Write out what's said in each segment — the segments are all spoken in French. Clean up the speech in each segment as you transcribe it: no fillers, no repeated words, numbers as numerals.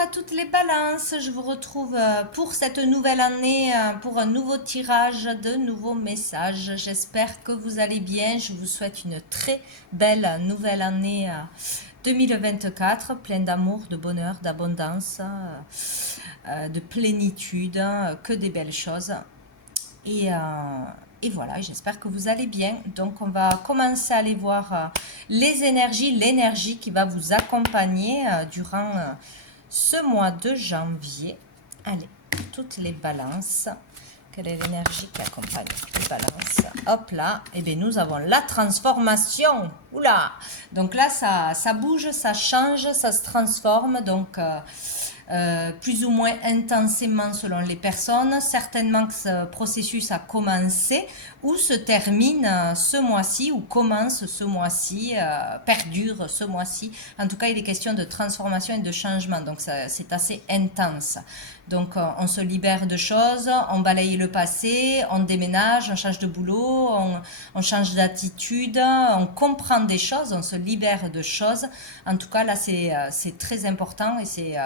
à toutes les balances, je vous retrouve pour cette nouvelle année, pour un nouveau tirage, de nouveaux messages. J'espère que vous allez bien, je vous souhaite une très belle nouvelle année 2024, pleine d'amour, de bonheur, d'abondance, de plénitude, que des belles choses. Et voilà, j'espère que vous allez bien. Donc, on va commencer à aller voir les énergies, l'énergie qui va vous accompagner durant ce mois de janvier. Allez, toutes les balances. Quelle est l'énergie qui accompagne les balances? Hop là, et bien nous avons la transformation. Oula! Donc là, ça bouge, ça change, ça se transforme. Donc, plus ou moins intensément selon les personnes. Certainement que ce processus a commencé ou se termine ce mois-ci ou commence ce mois-ci, perdure ce mois-ci. En tout cas, il est question de transformation et de changement, donc c'est assez intense. Donc on se libère de choses, on balaye le passé, on déménage, on change de boulot, on change d'attitude, on comprend des choses, on se libère de choses. En tout cas, là, c'est très important et c'est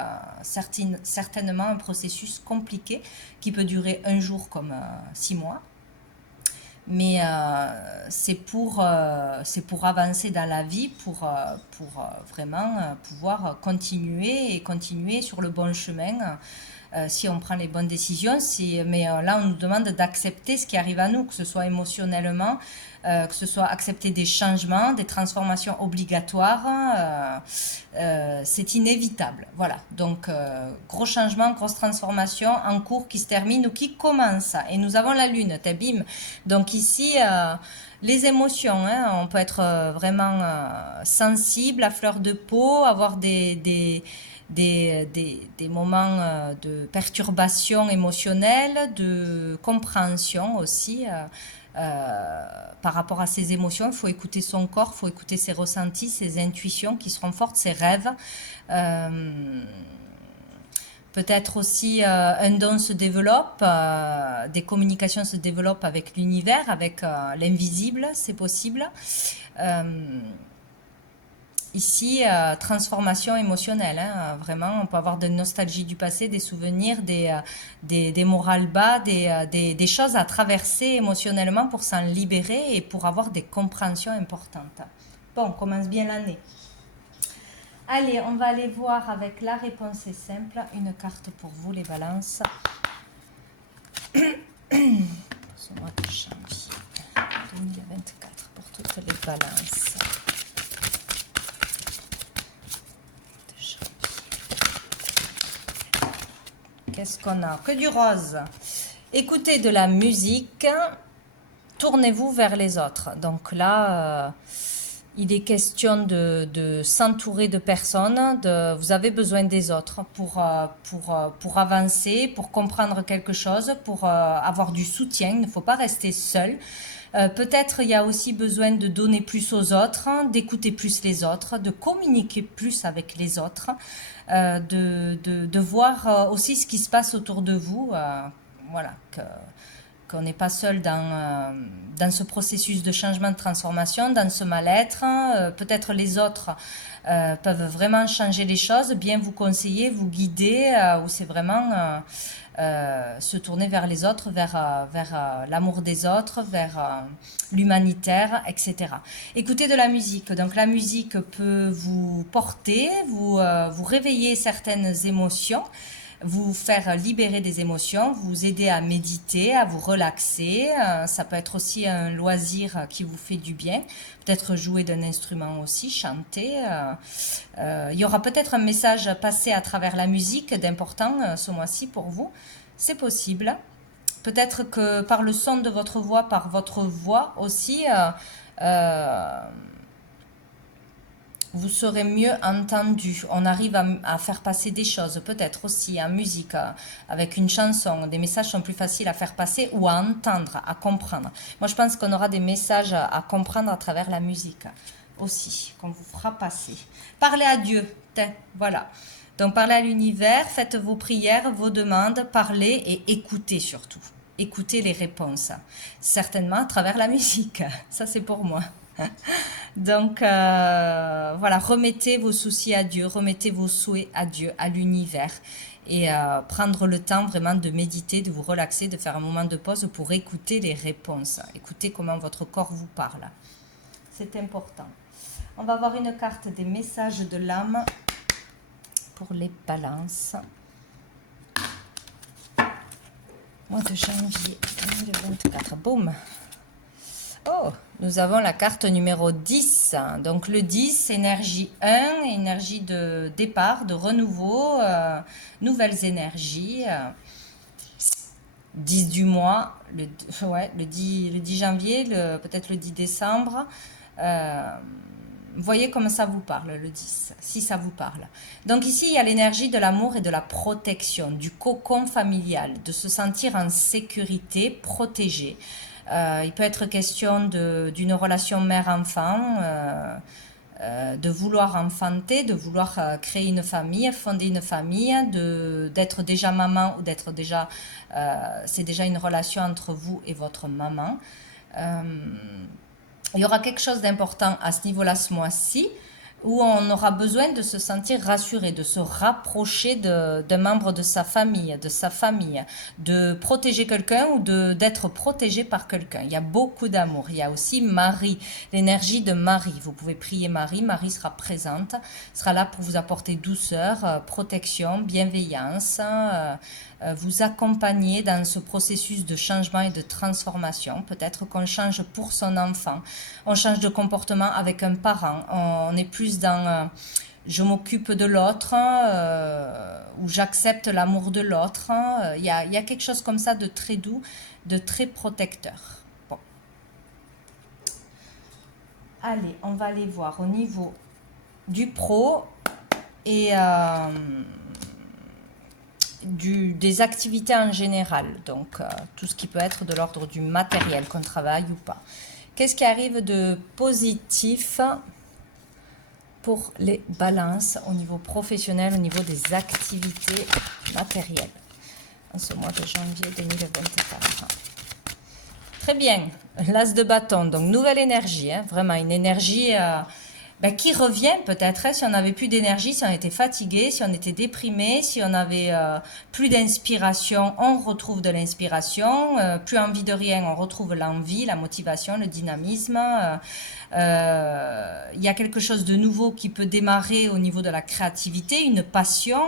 certainement un processus compliqué qui peut durer un jour comme 6 mois. Mais c'est pour avancer dans la vie, pour vraiment pouvoir continuer sur le bon chemin. Si on prend les bonnes décisions, mais là on nous demande d'accepter ce qui arrive à nous, que ce soit émotionnellement, que ce soit accepter des changements, des transformations obligatoires, c'est inévitable. Voilà, donc gros changement, grosse transformation en cours qui se termine ou qui commence. Et nous avons la lune, bim. Donc ici, les émotions, hein, on peut être vraiment sensible, à fleur de peau, avoir des moments de perturbation émotionnelle, de compréhension aussi par rapport à ses émotions. Il faut écouter son corps, il faut écouter ses ressentis, ses intuitions qui seront fortes, ses rêves. Peut-être aussi un don se développe, des communications se développent avec l'univers, avec l'invisible, c'est possible. Ici, transformation émotionnelle, hein, vraiment, on peut avoir de nostalgie du passé, des souvenirs, des morales bas, des choses à traverser émotionnellement pour s'en libérer et pour avoir des compréhensions importantes. Bon, on commence bien l'année. Allez, on va aller voir avec la réponse est simple, une carte pour vous les balances. Ce mois de janvier 2024 pour toutes les balances. Qu'est-ce qu'on a? Que du rose. Écoutez de la musique, tournez-vous vers les autres. Donc là, il est question de s'entourer de personnes. Vous avez besoin des autres pour avancer, pour comprendre quelque chose, pour avoir du soutien. Il ne faut pas rester seul. Peut-être il y a aussi besoin de donner plus aux autres, d'écouter plus les autres, de communiquer plus avec les autres, de voir aussi ce qui se passe autour de vous. Voilà, qu'on n'est pas seul dans ce processus de changement, de transformation, dans ce mal-être. Peut-être les autres peuvent vraiment changer les choses, bien vous conseiller, vous guider, ou c'est vraiment se tourner vers les autres, vers l'amour des autres, vers l'humanitaire, etc. Écoutez de la musique. Donc la musique peut vous porter, vous réveiller certaines émotions, vous faire libérer des émotions, vous aider à méditer, à vous relaxer. Ça peut être aussi un loisir qui vous fait du bien. Peut-être jouer d'un instrument aussi, chanter. Il y aura peut-être un message passé à travers la musique d'important ce mois-ci pour vous. C'est possible. Peut-être que par le son de votre voix, par votre voix aussi, vous serez mieux entendu. On arrive à faire passer des choses, peut-être aussi en musique, avec une chanson. Des messages sont plus faciles à faire passer ou à entendre, à comprendre. Moi, je pense qu'on aura des messages à comprendre à travers la musique aussi, qu'on vous fera passer. Parlez à Dieu, voilà. Donc, parlez à l'univers, faites vos prières, vos demandes, parlez et écoutez surtout. Écoutez les réponses, certainement à travers la musique. Ça, c'est pour moi. Donc, voilà, remettez vos soucis à Dieu, remettez vos souhaits à Dieu, à l'univers. Et prendre le temps vraiment de méditer, de vous relaxer, de faire un moment de pause pour écouter les réponses. Écoutez comment votre corps vous parle. C'est important. On va voir une carte des messages de l'âme pour les balances. Mois de janvier 2024. Boum. Oh, nous avons la carte numéro 10. Donc le 10, énergie 1, énergie de départ, de renouveau, nouvelles énergies. 10 du mois, le 10 janvier, peut-être le 10 décembre. Voyez comment ça vous parle, le 10, si ça vous parle. Donc ici, il y a l'énergie de l'amour et de la protection, du cocon familial, de se sentir en sécurité, protégé. Il peut être question d'une relation mère-enfant, de vouloir enfanter, de vouloir créer une famille, fonder une famille, d'être déjà maman ou d'être déjà... c'est déjà une relation entre vous et votre maman. Il y aura quelque chose d'important à ce niveau-là ce mois-ci, où on aura besoin de se sentir rassuré, de se rapprocher d'un membre de sa famille, de protéger quelqu'un ou d'être protégé par quelqu'un. Il y a beaucoup d'amour. Il y a aussi Marie, l'énergie de Marie. Vous pouvez prier Marie. Marie sera présente, sera là pour vous apporter douceur, protection, bienveillance, vous accompagner dans ce processus de changement et de transformation. Peut-être qu'on change pour son enfant, on change de comportement avec un parent, on est plus dans je m'occupe de l'autre, ou j'accepte l'amour de l'autre. Il y a quelque chose comme ça de très doux, de très protecteur. Bon. Allez, on va aller voir au niveau du pro et des activités en général, donc tout ce qui peut être de l'ordre du matériel qu'on travaille ou pas. Qu'est-ce qui arrive de positif pour les balances au niveau professionnel, au niveau des activités matérielles en ce mois de janvier 2024? Très bien, l'as de bâton, donc nouvelle énergie, hein, vraiment une énergie qui revient peut-être, hein, si on n'avait plus d'énergie, si on était fatigué, si on était déprimé, si on avait plus d'inspiration, on retrouve de l'inspiration, plus envie de rien, on retrouve l'envie, la motivation, le dynamisme. Il y a quelque chose de nouveau qui peut démarrer au niveau de la créativité, une passion,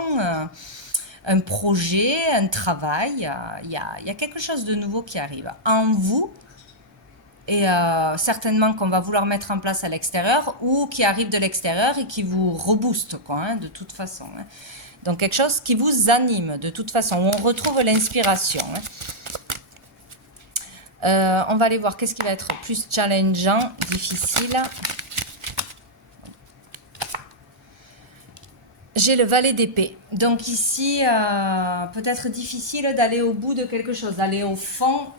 un projet, un travail. Il y a quelque chose de nouveau qui arrive en vous. Et certainement qu'on va vouloir mettre en place à l'extérieur ou qui arrive de l'extérieur et qui vous rebooste, quoi, hein, de toute façon. Hein. Donc quelque chose qui vous anime de toute façon, où on retrouve l'inspiration. Hein. On va aller voir qu'est-ce qui va être plus challengeant, difficile. J'ai le valet d'épée. Donc ici, peut-être difficile d'aller au bout de quelque chose, d'aller au fond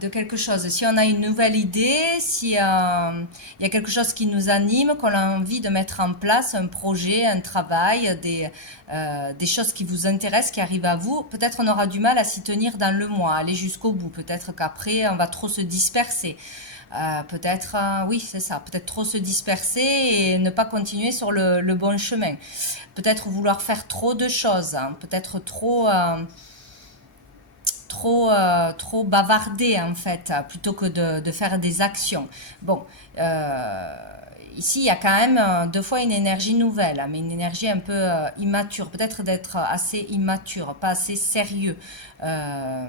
de quelque chose. Si on a une nouvelle idée, si il y a quelque chose qui nous anime, qu'on a envie de mettre en place, un projet, un travail, des choses qui vous intéressent, qui arrivent à vous, peut-être on aura du mal à s'y tenir dans le mois, aller jusqu'au bout. Peut-être qu'après, on va trop se disperser. Peut-être, oui, c'est ça, peut-être trop se disperser et ne pas continuer sur le bon chemin. Peut-être vouloir faire trop de choses, hein, peut-être trop bavarder en fait, plutôt que de faire des actions. Bon, ici il y a quand même deux fois une énergie nouvelle, mais une énergie un peu immature, peut-être d'être assez immature, pas assez sérieux. Je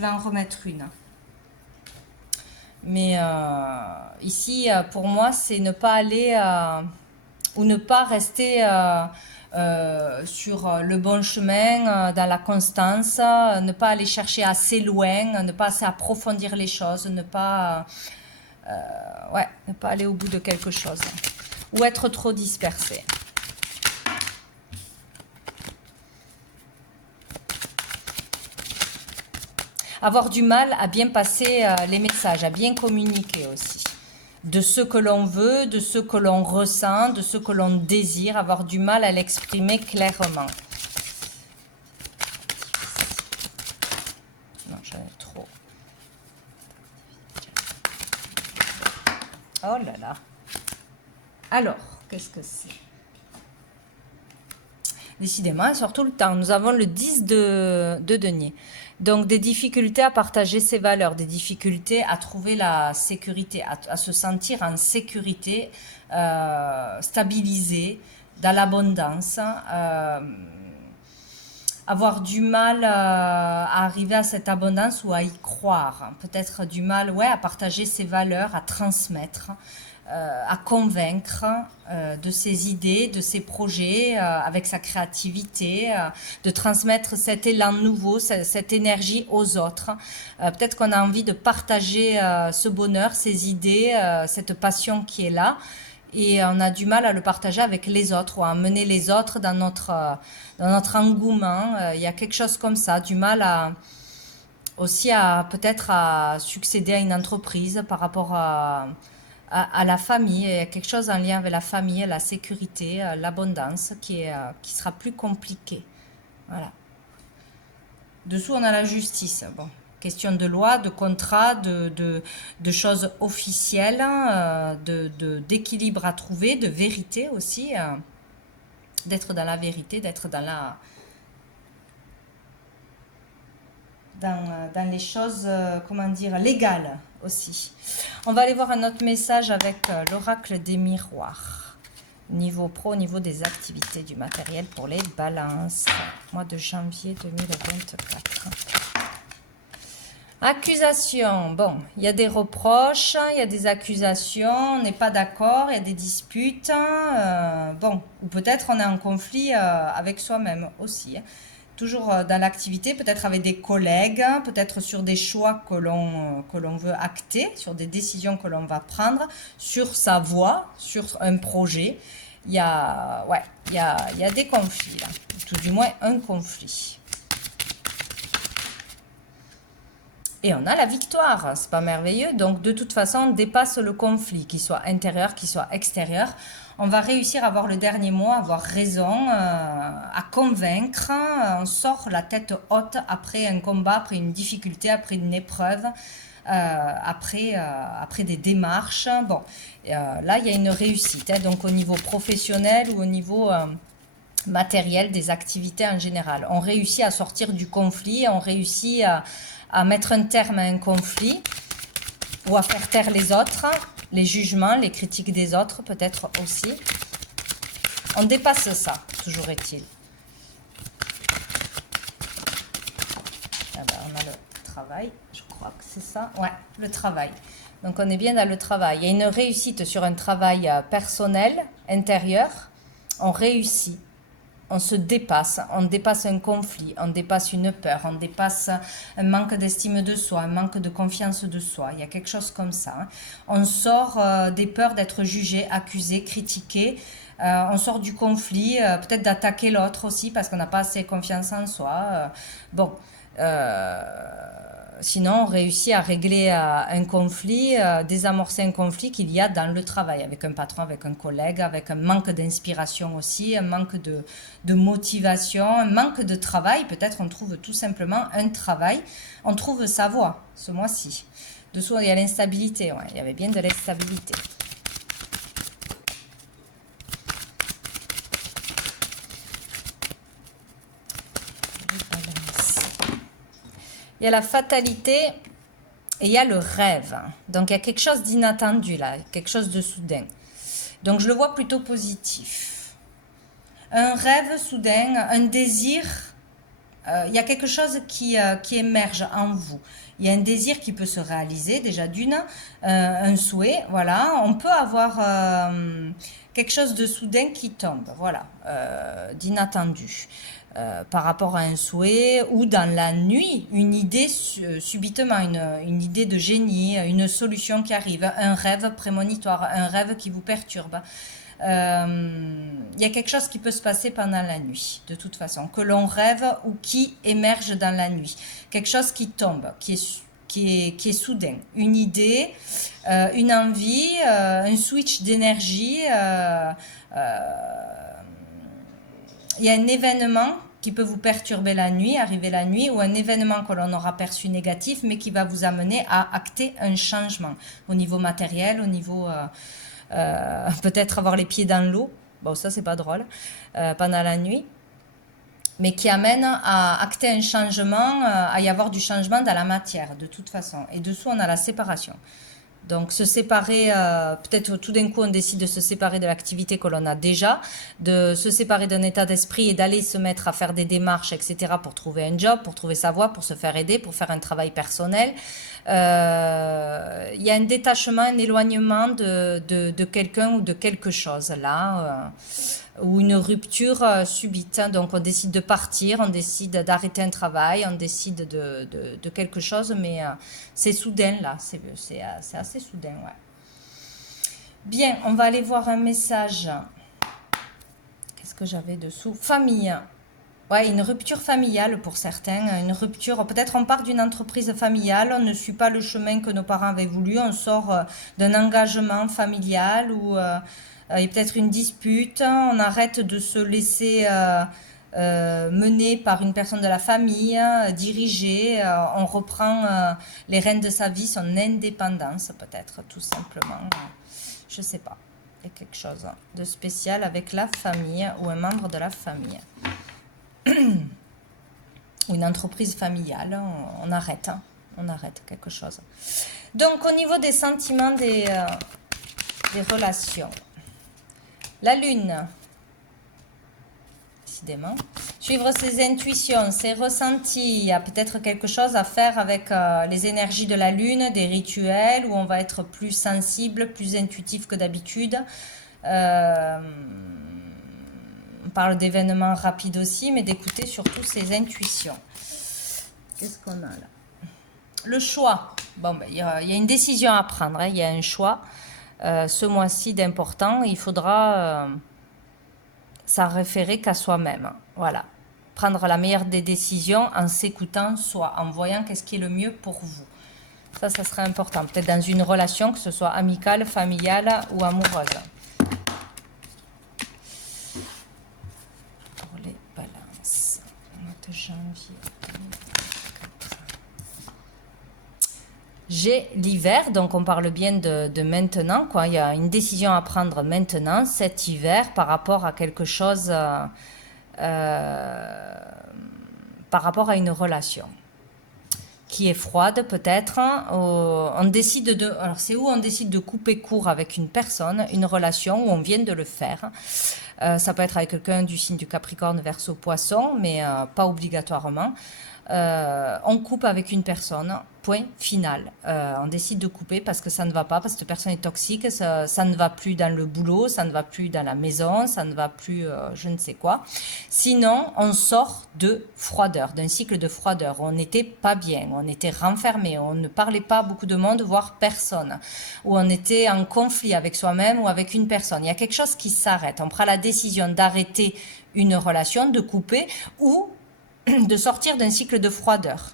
vais en remettre une. Mais ici, pour moi, c'est ne pas aller ou ne pas rester sur le bon chemin, dans la constance, ne pas aller chercher assez loin, ne pas assez approfondir les choses, ne pas aller au bout de quelque chose ou être trop dispersé. Avoir du mal à bien passer les messages, à bien communiquer aussi. De ce que l'on veut, de ce que l'on ressent, de ce que l'on désire, avoir du mal à l'exprimer clairement. Non, j'en ai trop. Oh là là. Alors, qu'est-ce que c'est? Décidément, elle sort tout le temps. Nous avons le 10 de denier. Donc, des difficultés à partager ses valeurs, des difficultés à trouver la sécurité, à se sentir en sécurité, stabilisé, dans l'abondance, avoir du mal à arriver à cette abondance ou à y croire. Peut-être du mal, ouais, à partager ses valeurs, à transmettre, à convaincre de ses idées, de ses projets, avec sa créativité, de transmettre cet élan nouveau, cette énergie aux autres. Peut-être qu'on a envie de partager ce bonheur, ces idées, cette passion qui est là. Et on a du mal à le partager avec les autres ou à emmener les autres dans notre engouement. Il y a quelque chose comme ça, du mal aussi peut-être à succéder à une entreprise par rapport à la famille. Il y a quelque chose en lien avec la famille, la sécurité, l'abondance qui sera plus compliqué. Voilà. Dessous, on a la justice. Bon, question de loi, de contrat, de choses officielles, d'équilibre à trouver, de vérité aussi, d'être dans la vérité, d'être dans les choses, comment dire, légales aussi. On va aller voir un autre message avec l'oracle des miroirs. Niveau pro, au niveau des activités du matériel pour les balances. Mois de janvier 2024. Accusation. Bon, il y a des reproches, il y a des accusations, on n'est pas d'accord, il y a des disputes. Bon, ou peut-être on est en conflit avec soi-même aussi. Toujours dans l'activité, peut-être avec des collègues, peut-être sur des choix que l'on veut acter, sur des décisions que l'on va prendre, sur sa voie, sur un projet. Il y a des conflits, là. Tout du moins un conflit. Et on a la victoire, c'est pas merveilleux. Donc de toute façon, on dépasse le conflit, qu'il soit intérieur, qu'il soit extérieur. On va réussir à avoir le dernier mot, à avoir raison, à convaincre. On sort la tête haute après un combat, après une difficulté, après une épreuve, après des démarches. Bon, là, il y a une réussite, hein, donc au niveau professionnel ou au niveau matériel des activités en général. On réussit à sortir du conflit, on réussit à mettre un terme à un conflit ou à faire taire les autres, les jugements, les critiques des autres peut-être aussi. On dépasse ça, toujours est-il. Ah ben, on a le travail, je crois que c'est ça. Ouais, le travail. Donc on est bien dans le travail. Il y a une réussite sur un travail personnel, intérieur. On réussit. On se dépasse, on dépasse un conflit, on dépasse une peur, on dépasse un manque d'estime de soi, un manque de confiance de soi. Il y a quelque chose comme ça. Hein. On sort des peurs d'être jugé, accusé, critiqué. On sort du conflit, peut-être d'attaquer l'autre aussi parce qu'on n'a pas assez confiance en soi. Bon. Sinon, on réussit à régler un conflit, désamorcer un conflit qu'il y a dans le travail, avec un patron, avec un collègue, avec un manque d'inspiration aussi, un manque de motivation, un manque de travail. Peut-être on trouve tout simplement un travail, on trouve sa voie ce mois-ci. Dessous, il y a l'instabilité, ouais, il y avait bien de l'instabilité. Il y a la fatalité et il y a le rêve. Donc, il y a quelque chose d'inattendu là, quelque chose de soudain. Donc, je le vois plutôt positif. Un rêve soudain, un désir, il y a quelque chose qui émerge en vous. Il y a un désir qui peut se réaliser, déjà d'une, un souhait, voilà. On peut avoir quelque chose de soudain qui tombe, voilà, d'inattendu. Par rapport à un souhait ou dans la nuit, une idée subitement, une idée de génie, une solution qui arrive, un rêve prémonitoire, un rêve qui vous perturbe. Il y a quelque chose qui peut se passer pendant la nuit, de toute façon, que l'on rêve ou qui émerge dans la nuit. Quelque chose qui tombe, qui est soudain. Une idée, une envie, un switch d'énergie. Il y a un événement qui peut vous perturber la nuit, arriver la nuit, ou un événement que l'on aura perçu négatif, mais qui va vous amener à acter un changement au niveau matériel, au niveau peut-être avoir les pieds dans l'eau. Bon, ça c'est pas drôle pendant la nuit, mais qui amène à acter un changement, à y avoir du changement dans la matière de toute façon. Et dessous on a la séparation. Donc se séparer, peut-être tout d'un coup on décide de se séparer de l'activité que l'on a déjà, de se séparer d'un état d'esprit et d'aller se mettre à faire des démarches, etc. pour trouver un job, pour trouver sa voie, pour se faire aider, pour faire un travail personnel. Il y a un détachement, un éloignement de quelqu'un ou de quelque chose là, ou une rupture subite. Donc on décide de partir, on décide d'arrêter un travail, on décide de quelque chose, mais c'est soudain là, c'est assez soudain, ouais. Bien, on va aller voir un message. Qu'est-ce que j'avais dessous? Famille. Ouais, une rupture familiale pour certains, une rupture, peut-être on part d'une entreprise familiale, on ne suit pas le chemin que nos parents avaient voulu, on sort d'un engagement familial ou il y a peut-être une dispute, on arrête de se laisser mener par une personne de la famille, diriger, on reprend les rênes de sa vie, son indépendance peut-être, tout simplement, je sais pas, il y a quelque chose de spécial avec la famille ou un membre de la famille. Ou une entreprise familiale, on arrête quelque chose. Donc au niveau des sentiments, des relations, la lune, décidément, suivre ses intuitions, ses ressentis, il y a peut-être quelque chose à faire avec les énergies de la lune, des rituels où on va être plus sensible, plus intuitif que d'habitude. On parle d'événements rapides aussi, mais d'écouter surtout ses intuitions. Qu'est-ce qu'on a là? Le choix. Bon, ben, il y a une décision à prendre, hein. Il y a un choix ce mois-ci d'important. Il faudra s'en référer qu'à soi-même. Voilà. Prendre la meilleure des décisions en s'écoutant soi, en voyant qu'est-ce qui est le mieux pour vous. Ça serait important. Peut-être dans une relation, que ce soit amicale, familiale ou amoureuse. Janvier. J'ai l'hiver, donc on parle bien de maintenant, quoi. Il y a une décision à prendre maintenant, cet hiver, par rapport à quelque chose, par rapport à une relation qui est froide peut-être. On décide de, alors c'est où on décide de couper court avec une personne, une relation où on vient de le faire. Ça peut être avec quelqu'un du signe du Capricorne, Verseau, Poisson, mais pas obligatoirement. On coupe avec une personne, point final. On décide de couper parce que ça ne va pas, parce que cette personne est toxique, ça ne va plus dans le boulot, ça ne va plus dans la maison, ça ne va plus je ne sais quoi. Sinon, on sort de froideur, d'un cycle de froideur. On n'était pas bien, on était renfermé, on ne parlait pas à beaucoup de monde, voire personne. Ou on était en conflit avec soi-même ou avec une personne. Il y a quelque chose qui s'arrête. On prend la décision d'arrêter une relation, de couper, ou de sortir d'un cycle de froideur.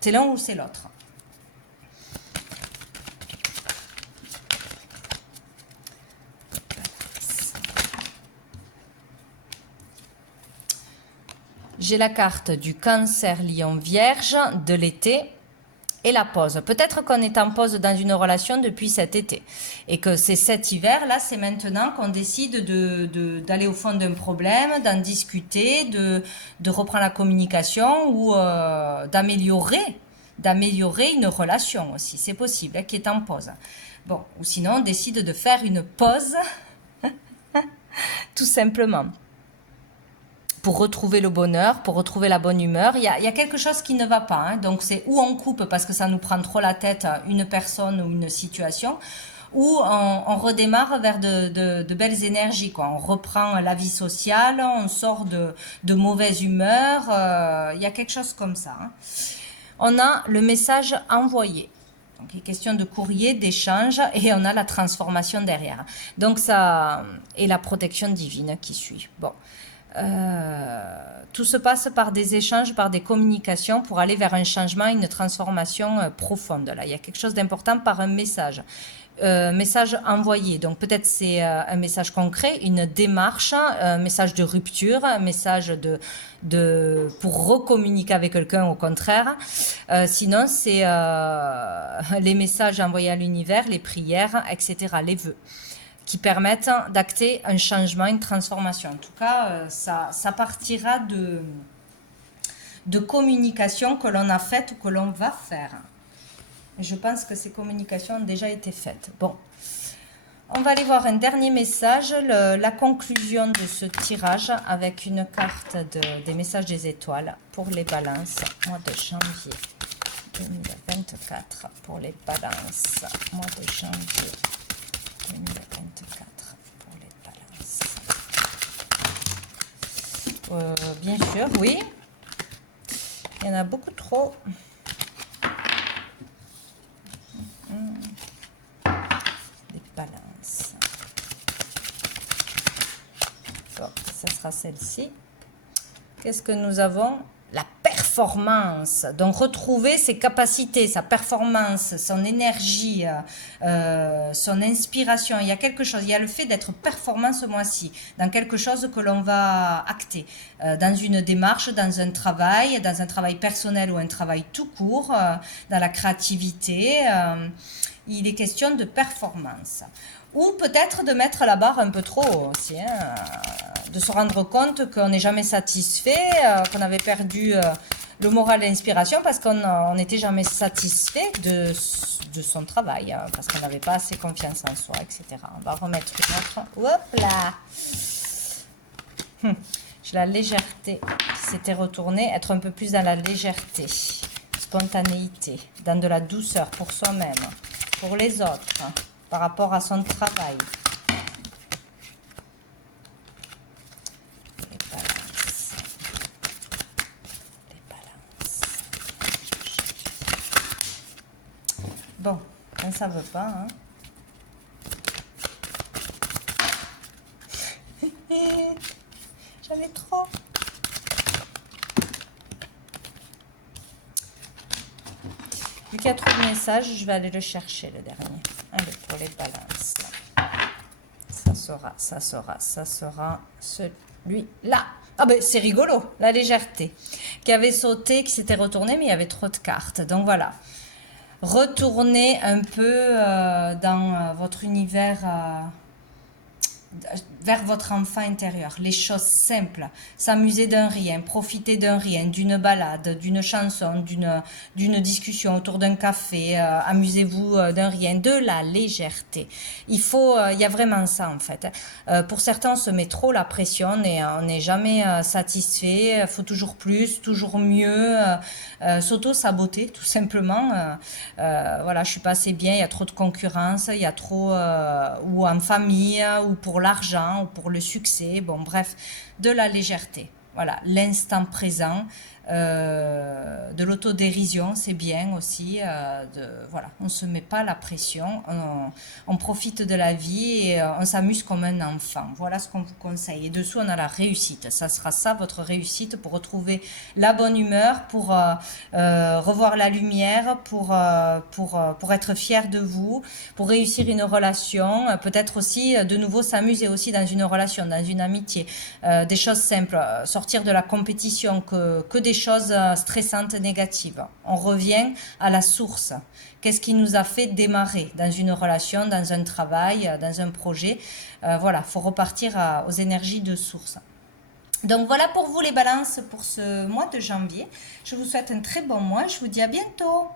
C'est l'un ou c'est l'autre. J'ai la carte du Cancer, Lion, Vierge, de l'été et la pause. Peut-être qu'on est en pause dans une relation depuis cet été et que c'est cet hiver-là, c'est maintenant qu'on décide d'aller au fond d'un problème, d'en discuter, de reprendre la communication ou d'améliorer une relation aussi. C'est possible, hein, qui est en pause. Bon, ou sinon on décide de faire une pause tout simplement. Pour retrouver le bonheur, pour retrouver la bonne humeur. Il y a quelque chose qui ne va pas. Hein. Donc, c'est où on coupe parce que ça nous prend trop la tête, une personne ou une situation, ou on redémarre vers de belles énergies, quoi. On reprend la vie sociale, on sort de mauvaise humeur. Il y a quelque chose comme ça. Hein. On a le message envoyé. Donc, il est question de courrier, d'échange, et on a la transformation derrière. Donc, ça, et la protection divine qui suit. Bon. Tout se passe par des échanges, par des communications pour aller vers un changement, une transformation profonde. Là, il y a quelque chose d'important par un message. message envoyé. Donc peut-être c'est un message concret, une démarche, un message de rupture, un message pour recommuniquer avec quelqu'un au contraire. Sinon c'est les messages envoyés à l'univers, les prières, etc., les vœux qui permettent d'acter un changement, une transformation. En tout cas, ça partira de communication que l'on a faite ou que l'on va faire. Je pense que ces communications ont déjà été faites. Bon, on va aller voir un dernier message, la conclusion de ce tirage avec une carte des messages des étoiles pour les balances, mois de janvier 2024. Pour les balances, mois de janvier 2024 pour les balances. Bien sûr, oui. Il y en a beaucoup trop. Les balances. Bon, ça sera celle-ci. Qu'est-ce que nous avons? La performance. Donc, retrouver ses capacités, sa performance, son énergie, son inspiration. Il y a quelque chose, il y a le fait d'être performant ce mois-ci, dans quelque chose que l'on va acter, dans une démarche, dans un travail personnel ou un travail tout court, dans la créativité. Il est question de performance. Ou peut-être de mettre la barre un peu trop haut aussi, hein, de se rendre compte qu'on n'est jamais satisfait, qu'on avait perdu le moral et l'inspiration parce qu'on n'était jamais satisfait de son travail, parce qu'on n'avait pas assez confiance en soi, etc. On va remettre une autre. Hop là. J'ai la légèreté qui s'était retournée, être un peu plus dans la légèreté, spontanéité, dans de la douceur pour soi-même, pour les autres, par rapport à son travail. Les balances. Les balances. Bon, ça ne veut pas, hein. J'avais trop. Vu qu'il y a trop de messages, je vais aller le chercher, le dernier. Allez, pour les balances. Ça sera celui-là. Ah ben, c'est rigolo, la légèreté. Qui avait sauté, qui s'était retourné, mais il y avait trop de cartes. Donc voilà. Retournez un peu dans votre univers... vers votre enfant intérieur, les choses simples, s'amuser d'un rien, profiter d'un rien, d'une balade, d'une chanson, d'une discussion autour d'un café, amusez-vous d'un rien, de la légèreté. Il y a vraiment ça en fait. Pour certains, on se met trop la pression et on n'est jamais satisfait, il faut toujours plus, toujours mieux, s'auto-saboter tout simplement. Voilà, je suis pas assez bien, il y a trop de concurrence, il y a trop, ou en famille, ou pour l'argent, ou pour le succès, bon bref, de la légèreté. Voilà, l'instant présent, de l'autodérision, c'est bien aussi. Voilà, on ne se met pas la pression, on profite de la vie et on s'amuse comme un enfant. Voilà ce qu'on vous conseille. Et dessous, on a la réussite. Ça sera ça, votre réussite, pour retrouver la bonne humeur, pour revoir la lumière, pour être fier de vous, pour réussir une relation, peut-être aussi de nouveau s'amuser aussi dans une relation, dans une amitié. Des choses simples, sortir de la compétition, que des choses stressantes, négatives. On revient à la source. Qu'est-ce qui nous a fait démarrer dans une relation, dans un travail, dans un projet? Voilà, il faut repartir aux énergies de source. Donc voilà pour vous les balances pour ce mois de janvier. Je vous souhaite un très bon mois. Je vous dis à bientôt.